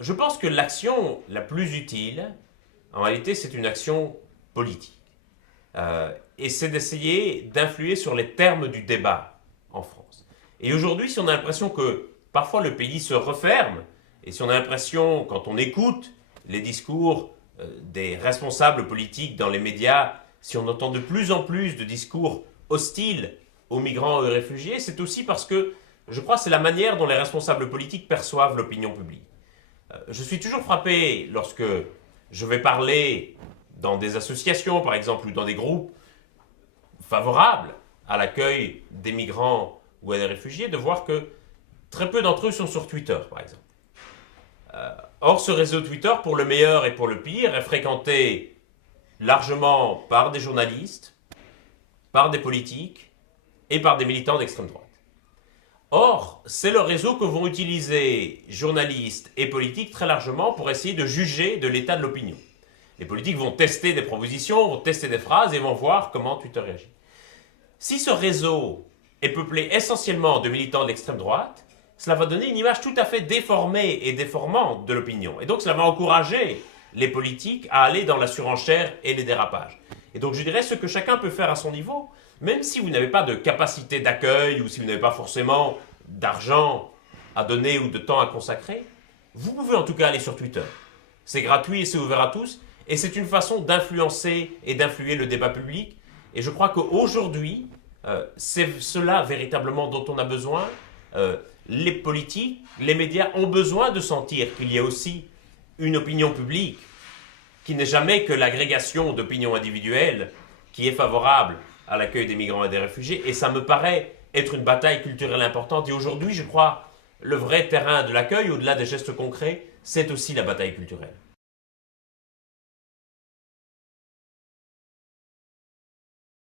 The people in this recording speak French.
Je pense que l'action la plus utile, en réalité, c'est une action politique. Et c'est d'essayer d'influer sur les termes du débat en France. Et aujourd'hui, si on a l'impression que parfois le pays se referme, et si on a l'impression, quand on écoute les discours des responsables politiques dans les médias, si on entend de plus en plus de discours hostiles aux migrants et aux réfugiés, c'est aussi parce que je crois que c'est la manière dont les responsables politiques perçoivent l'opinion publique. Je suis toujours frappé lorsque je vais parler dans des associations, par exemple, ou dans des groupes favorables à l'accueil des migrants ou des réfugiés, de voir que très peu d'entre eux sont sur Twitter, par exemple. Or, ce réseau Twitter, pour le meilleur et pour le pire, est fréquenté largement par des journalistes, par des politiques et par des militants d'extrême droite. Or, c'est le réseau que vont utiliser journalistes et politiques très largement pour essayer de juger de l'état de l'opinion. Les politiques vont tester des propositions, vont tester des phrases et vont voir comment Twitter réagit. Si ce réseau est peuplé essentiellement de militants de l'extrême droite, cela va donner une image tout à fait déformée et déformante de l'opinion. Et donc cela va encourager les politiques à aller dans la surenchère et les dérapages. Et donc je dirais ce que chacun peut faire à son niveau, même si vous n'avez pas de capacité d'accueil ou si vous n'avez pas forcément d'argent à donner ou de temps à consacrer, vous pouvez en tout cas aller sur Twitter. C'est gratuit et c'est ouvert à tous, et c'est une façon d'influencer et d'influer le débat public. Et je crois qu'aujourd'hui, c'est cela véritablement dont on a besoin. Les politiques, les médias ont besoin de sentir qu'il y a aussi une opinion publique qui n'est jamais que l'agrégation d'opinions individuelles qui est favorable à l'accueil des migrants et des réfugiés. Et ça me paraît être une bataille culturelle importante. Et aujourd'hui, je crois, le vrai terrain de l'accueil, au-delà des gestes concrets, c'est aussi la bataille culturelle.